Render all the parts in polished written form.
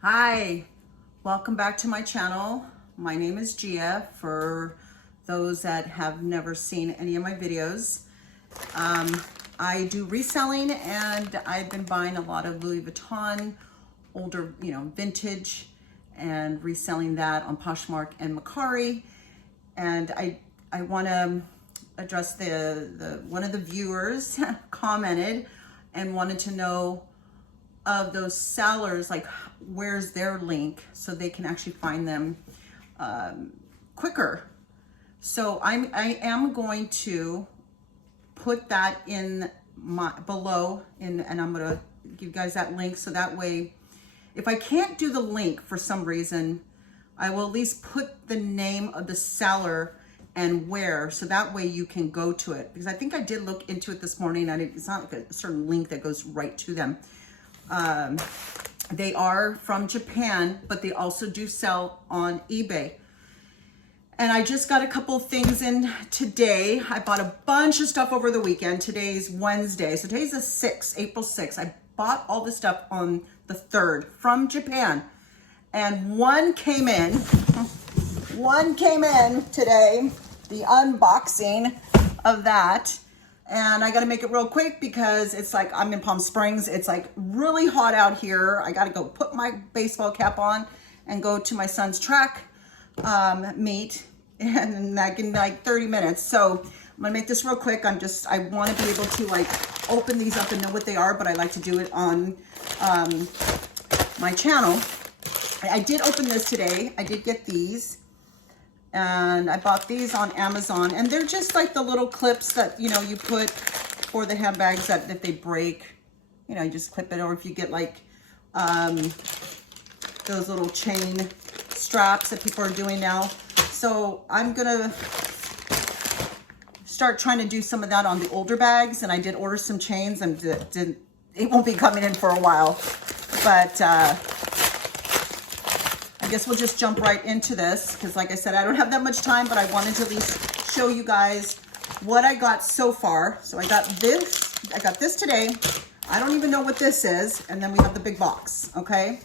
Hi, welcome back to my channel. My name is Gia, for those that have never seen any of my videos. I do reselling, and I've been buying a lot of Louis Vuitton, older, vintage, and reselling that on Poshmark and Mercari. And I want to address the one of the viewers commented and wanted to know of those sellers, like where's their link so they can actually find them quicker. So I am going to put that in below, and I'm gonna give you guys that link, so that way if I can't do the link for some reason, I will at least put the name of the seller and where, so that way you can go to it, because I think I did look into it this morning, and it's not like a certain link that goes right to them. They are from Japan, but they also do sell on eBay. And I just got a couple of things in today. I bought a bunch of stuff over the weekend. Today's Wednesday, so today's the 6th, April 6th. I bought all this stuff on the 3rd from Japan, and one came in today, the unboxing of that. And I got to make it real quick because it's like I'm in Palm Springs. It's like really hot out here. I got to go put my baseball cap on and go to my son's track meet, and like in like 30 minutes. So I'm gonna make this real quick. I want to be able to like open these up and know what they are, but I like to do it on my channel. I did open this today. I did get these. And I bought these on Amazon, and they're just like the little clips that, you put for the handbags that if they break, you just clip it. Or if you get like those little chain straps that people are doing now. So I'm gonna start trying to do some of that on the older bags, and I did order some chains, and it won't be coming in for a while, but I guess we'll just jump right into this, because like I said, I don't have that much time, but I wanted to at least show you guys what I got so far. So I got this today. I don't even know what this is. And then we have the big box, okay?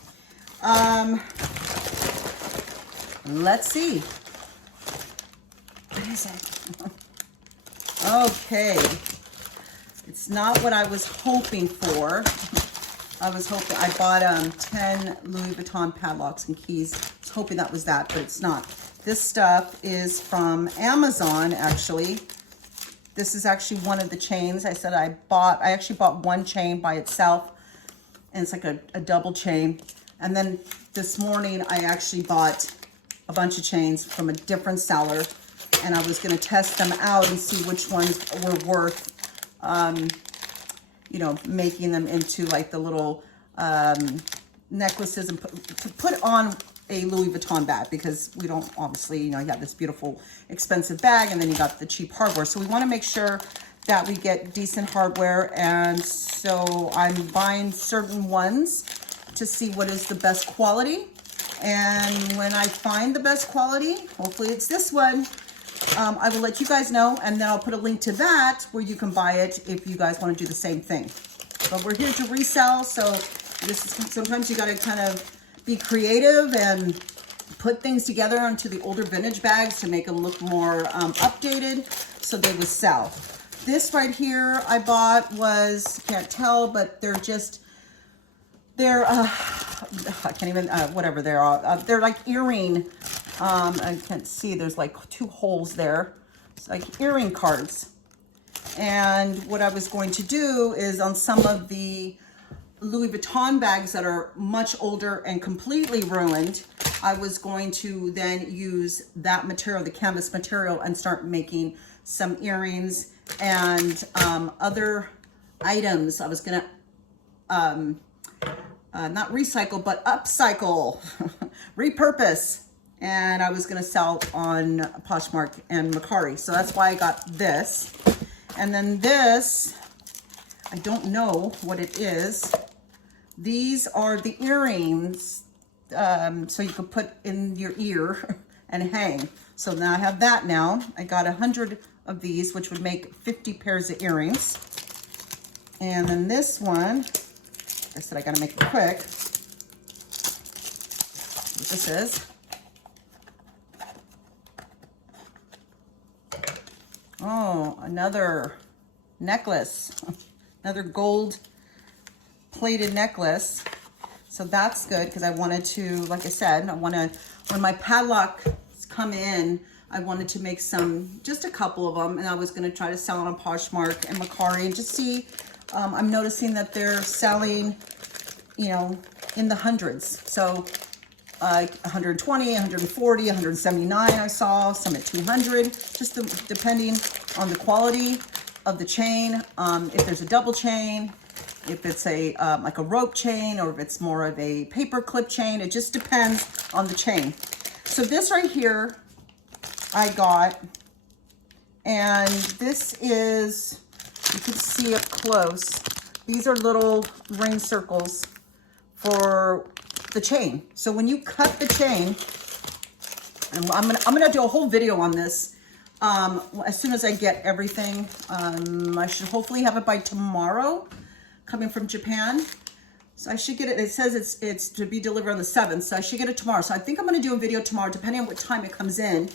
Let's see. What is it? Okay. It's not what I was hoping for. I bought 10 Louis Vuitton padlocks and keys. I was hoping that was that, but it's not. This stuff is from Amazon, actually. This is actually one of the chains. I actually bought one chain by itself, and it's like a double chain. And then this morning, I actually bought a bunch of chains from a different seller, and I was gonna test them out and see which ones were worth making them into like the little necklaces and to put on a Louis Vuitton bag, because we don't obviously, you have this beautiful expensive bag, and then you got the cheap hardware. So we want to make sure that we get decent hardware, and so I'm buying certain ones to see what is the best quality. And when I find the best quality, hopefully it's this one, I will let you guys know, and then I'll put a link to that where you can buy it if you guys want to do the same thing. But we're here to resell, so sometimes you got to kind of be creative and put things together onto the older vintage bags to make them look more updated, so they would sell. This right here I bought was, can't tell, but they're I can't even, whatever they are. They're like earring. I can't see, there's like 2 holes there. It's like earring cards. And what I was going to do is on some of the Louis Vuitton bags that are much older and completely ruined, I was going to then use that material, the canvas material, and start making some earrings and other items. I was gonna not recycle, but upcycle, repurpose. And I was gonna sell on Poshmark and Mercari. So that's why I got this. And then this, I don't know what it is. These are the earrings, so you can put in your ear and hang. So now I have that now. I got 100 of these, which would make 50 pairs of earrings. And then this one, I said I gotta make it quick. what this is. Oh, another necklace, another gold plated necklace. So that's good because I wanted to, like I said, when my padlocks come in, I wanted to make just a couple of them, and I was going to try to sell on Poshmark and Macari and just see. I'm noticing that they're selling, you know, in the hundreds. So 120, 140, 179 I saw, some at 200, just depending on the quality of the chain. If there's a double chain, if it's a like a rope chain, or if it's more of a paper clip chain, it just depends on the chain. So this right here I got, and this is, you can see up close, these are little ring circles for the chain. So when you cut the chain, and I'm gonna do a whole video on this as soon as I get everything. I should hopefully have it by tomorrow, coming from Japan. So I should get it. It says it's to be delivered on the 7th, so I should get it tomorrow. So I think I'm gonna do a video tomorrow, depending on what time it comes in.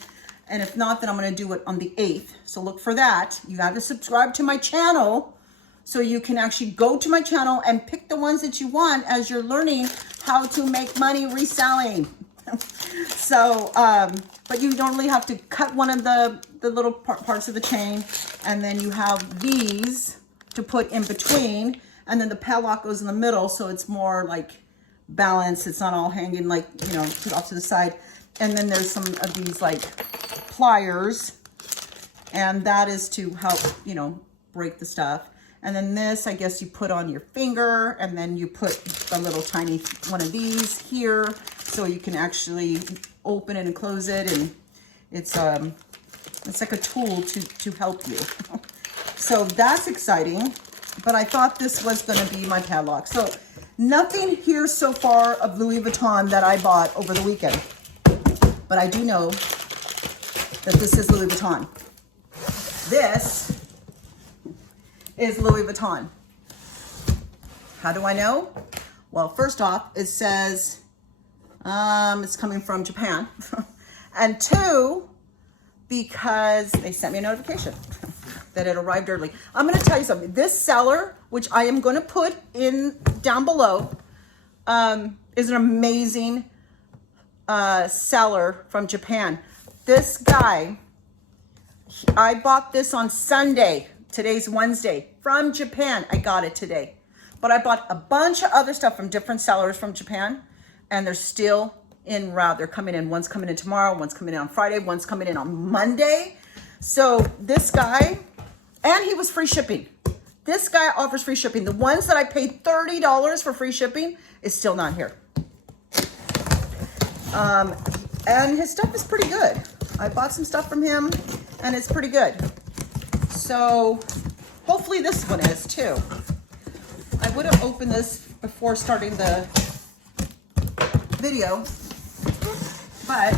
And if not, then I'm gonna do it on the 8th. So look for that. You have to subscribe to my channel so you can actually go to my channel and pick the ones that you want as you're learning how to make money reselling. So, but you don't really have to cut one of the little parts of the chain, and then you have these to put in between, and then the padlock goes in the middle, so it's more like balanced. It's not all hanging like, you know, put off to the side. And then there's some of these like pliers, and that is to help, you know, break the stuff. And then this, I guess you put on your finger, and then you put a little tiny one of these here, so you can actually open it and close it, and it's like a tool to help you. So that's exciting, but I thought this was gonna be my padlock. So nothing here so far of Louis Vuitton that I bought over the weekend, but I do know that this is Louis Vuitton. This is Louis Vuitton. How do I know? Well, first off, it says it's coming from Japan. And 2, because they sent me a notification that it arrived early. I'm gonna tell you something. This seller, which I am gonna put in down below, is an amazing seller from Japan. This guy, I bought this on Sunday. Today's Wednesday, from Japan. I got it today. But I bought a bunch of other stuff from different sellers from Japan, and they're still en route. They're coming in. One's coming in tomorrow, one's coming in on Friday, one's coming in on Monday. So this guy, and he was free shipping. This guy offers free shipping. The ones that I paid $30 for free shipping is still not here. And his stuff is pretty good. I bought some stuff from him, and it's pretty good. So hopefully this one is too. I would have opened this before starting the video, but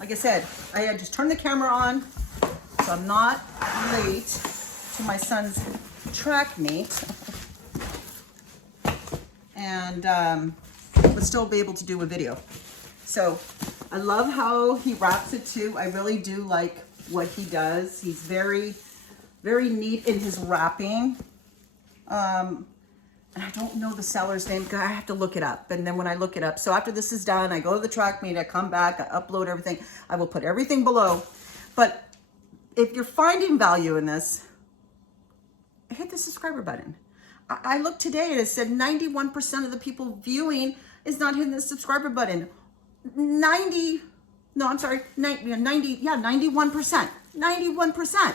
like I said, I had just turned the camera on, so I'm not late to my son's track meet, and would still be able to do a video. So I love how he wraps it too. I really do like what he does. He's very neat in his wrapping. And I don't know the seller's name because I have to look it up. And then when I look it up, so after this is done, I go to the track meet, I come back, I upload everything. I will put everything below. But if you're finding value in this, hit the subscriber button. I looked today and it said 91% of the people viewing is not hitting the subscriber button. 91%. 91%.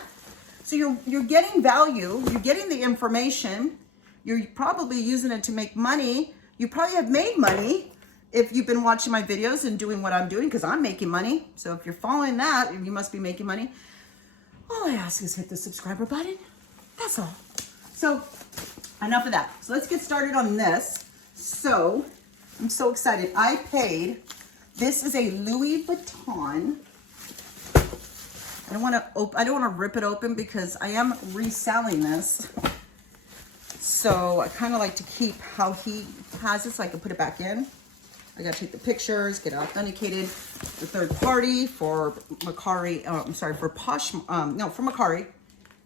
So you're getting value, you're getting the information, you're probably using it to make money. You probably have made money if you've been watching my videos and doing what I'm doing, because I'm making money. So if you're following that, you must be making money. All I ask is hit the subscriber button. That's all. So enough of that. So let's get started on this. So I'm so excited. I paid, this is a Louis Vuitton. I don't want to rip it open because I am reselling this. So I kind of like to keep how he has it so I can put it back in. I gotta take the pictures, get it authenticated. The third party for Macari, I'm sorry, for no, for Macari,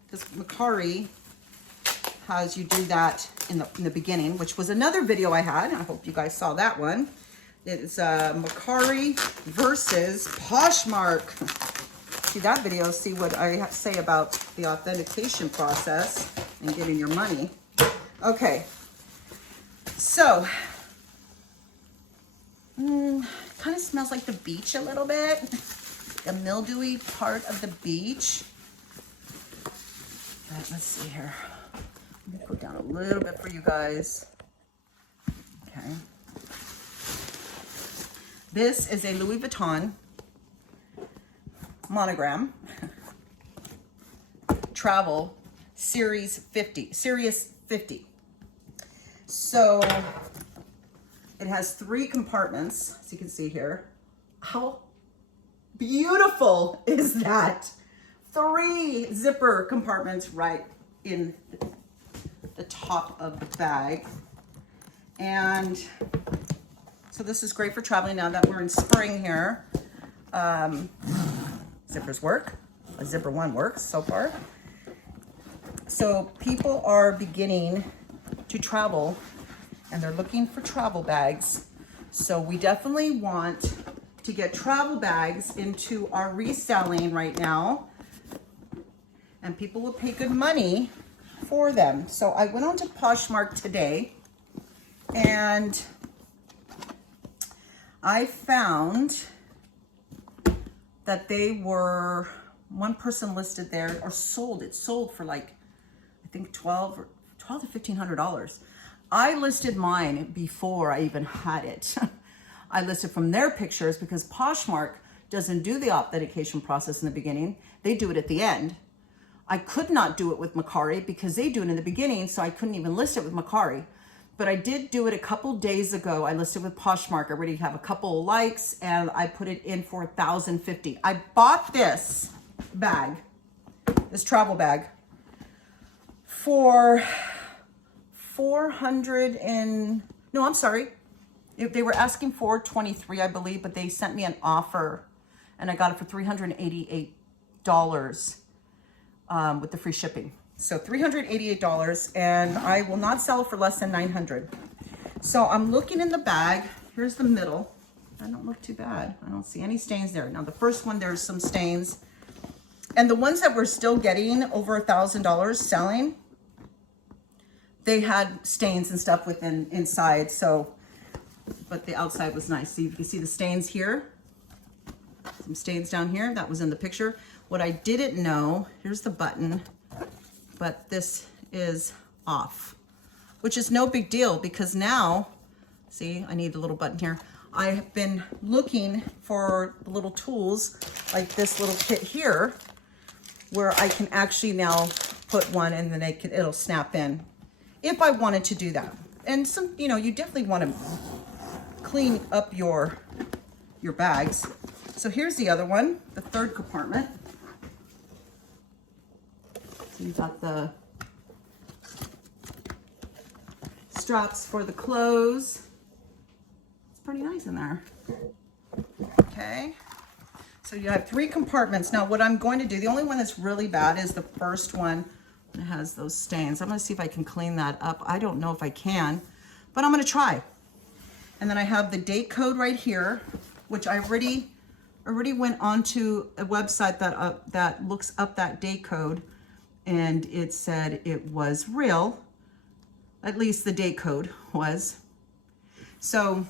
because Macari has you do that in the beginning, which was another video I had. I hope you guys saw that one. It's Macari versus Poshmark. See that video, see what I have to say about the authentication process and getting your money. Okay, so kind of smells like the beach a little bit, the mildewy part of the beach. All right, let's see here. I'm gonna go down a little bit for you guys. Okay. This is a Louis Vuitton monogram travel Sirius 50. So it has 3 compartments, as you can see here. How beautiful is that? 3 zipper compartments right in the top of the bag. And so this is great for traveling now that we're in spring here. Zippers work. A zipper one works so far. So people are beginning to travel and they're looking for travel bags. So we definitely want to get travel bags into our reselling right now. And people will pay good money for them. So I went on to Poshmark today and I found that they were, one person listed there or sold, it sold for like, I think $1,200 to $1,500. I listed mine before I even had it. I listed from their pictures because Poshmark doesn't do the authentication process in the beginning. They do it at the end. I could not do it with Macari because they do it in the beginning, so I couldn't even list it with Macari. But I did do it a couple days ago. I listed with Poshmark. I already have a couple of likes and I put it in for $1,050. I bought this bag, this travel bag, for 400 and, no, I'm sorry. They were asking for $23, I believe, but they sent me an offer and I got it for $388 with the free shipping. So $388, and I will not sell it for less than $900. So I'm looking in the bag. Here's the middle. I don't look too bad. I don't see any stains there. Now the first one, there's some stains. And the ones that we're still getting over $1,000 selling, they had stains and stuff within inside. So, but the outside was nice. So you can see the stains here. Some stains down here. That was in the picture. What I didn't know, here's the button, but this is off, which is no big deal because now, see, I need a little button here. I have been looking for little tools like this little kit here where I can actually now put one and then it'll snap in if I wanted to do that. And some, you know, you definitely want to clean up your bags. So here's the other one, the third compartment. So you've got the straps for the clothes. It's pretty nice in there. Okay. So you have 3 compartments. Now what I'm going to do, the only one that's really bad is the first one that has those stains. I'm going to see if I can clean that up. I don't know if I can, but I'm going to try. And then I have the date code right here, which I already went onto a website that looks up that date code, and it said it was real. At least the date code was. So,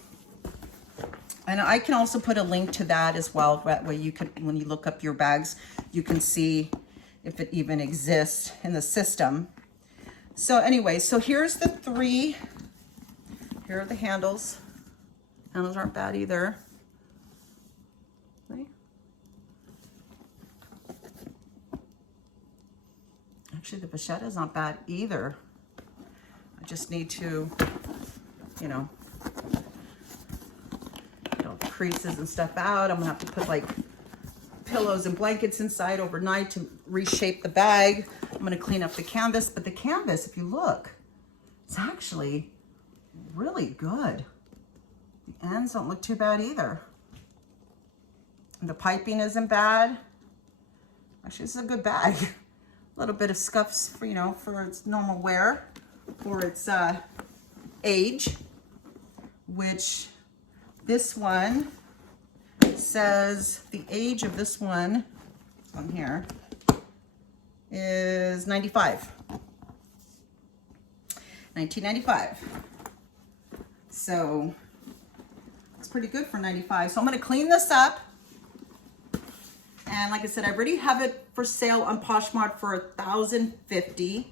and I can also put a link to that as well. That way you can, when you look up your bags, you can see if it even exists in the system. So anyway, so here's the 3. Here are the handles. Handles aren't bad either. See? Actually, the vachetta is not bad either. I just need to, you know, creases and stuff out. I'm gonna have to put like pillows and blankets inside overnight to reshape the bag. I'm gonna clean up the canvas, but the canvas, if you look, it's actually really good. The ends don't look too bad either. The piping isn't bad. Actually, this is a good bag. A little bit of scuffs for, you know, for its normal wear, for its age, which this one says the age of this one on here is 95. 1995. So it's pretty good for 95. So I'm going to clean this up. And like I said, I already have it for sale on Poshmark for $1,050.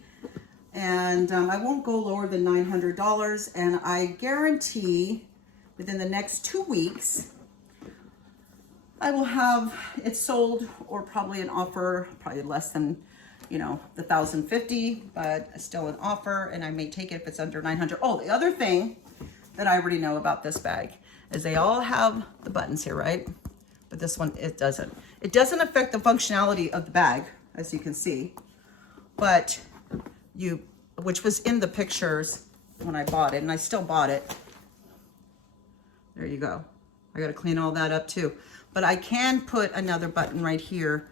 And I won't go lower than $900. And I guarantee within the next 2 weeks, I will have it sold, or probably an offer, probably less than, you know, the $1,050, but still an offer, and I may take it if it's under $900. Oh, the other thing that I already know about this bag is they all have the buttons here, right? But this one, it doesn't. It doesn't affect the functionality of the bag, as you can see, but which was in the pictures when I bought it, and I still bought it. There you go. I got to clean all that up too. But I can put another button right here.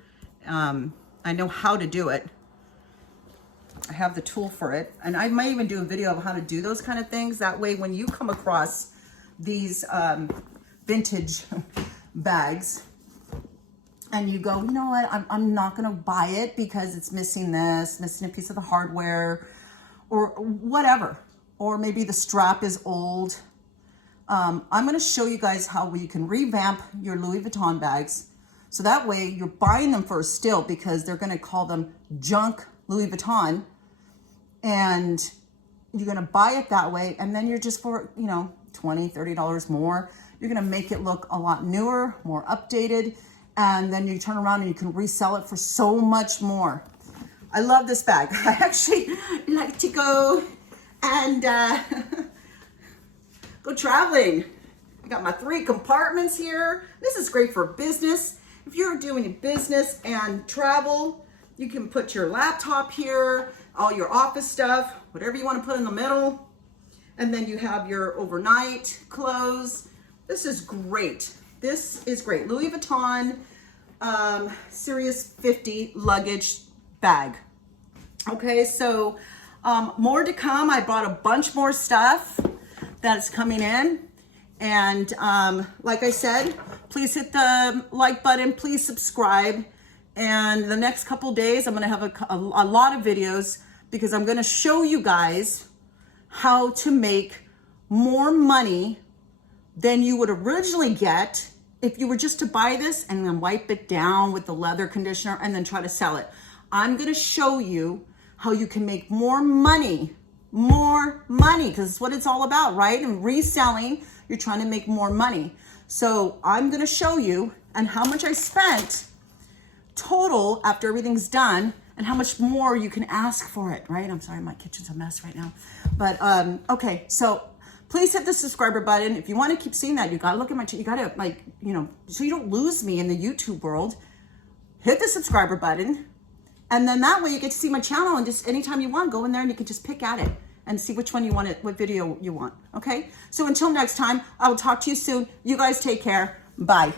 I know how to do it. I have the tool for it. And I might even do a video of how to do those kind of things. That way, when you come across these vintage bags and you go, you know what, I'm not going to buy it because it's missing this, missing a piece of the hardware or whatever. Or maybe the strap is old. I'm going to show you guys how you can revamp your Louis Vuitton bags. So that way you're buying them for a steal, because they're going to call them junk Louis Vuitton. And you're going to buy it that way. And then you're just for, you know, $20, $30 more. You're going to make it look a lot newer, more updated. And then you turn around and you can resell it for so much more. I love this bag. I actually like to go and go traveling. I got my 3 compartments here. This is great for business. If you're doing business and travel, you can put your laptop here, all your office stuff, whatever you want to put in the middle. And then you have your overnight clothes. This is great. This is great. Louis Vuitton Sirius 50 luggage bag. Okay, so more to come. I bought a bunch more stuff that's coming in. And like I said, please hit the like button, please subscribe. And the next couple days, I'm gonna have a lot of videos, because I'm gonna show you guys how to make more money than you would originally get if you were just to buy this and then wipe it down with the leather conditioner and then try to sell it. I'm gonna show you how you can make more money, because it's what it's all about, right? And reselling, you're trying to make more money. So I'm gonna show you and how much I spent total after everything's done, and how much more you can ask for it, right? I'm sorry, my kitchen's a mess right now. But okay, so please hit the subscriber button. If you want to keep seeing that, you gotta look at my, you gotta, like, you know, so you don't lose me in the YouTube world, hit the subscriber button. And then that way you get to see my channel, and just anytime you want, go in there and you can just pick at it and see which one you want, what video you want, okay? So until next time, I will talk to you soon. You guys take care. Bye.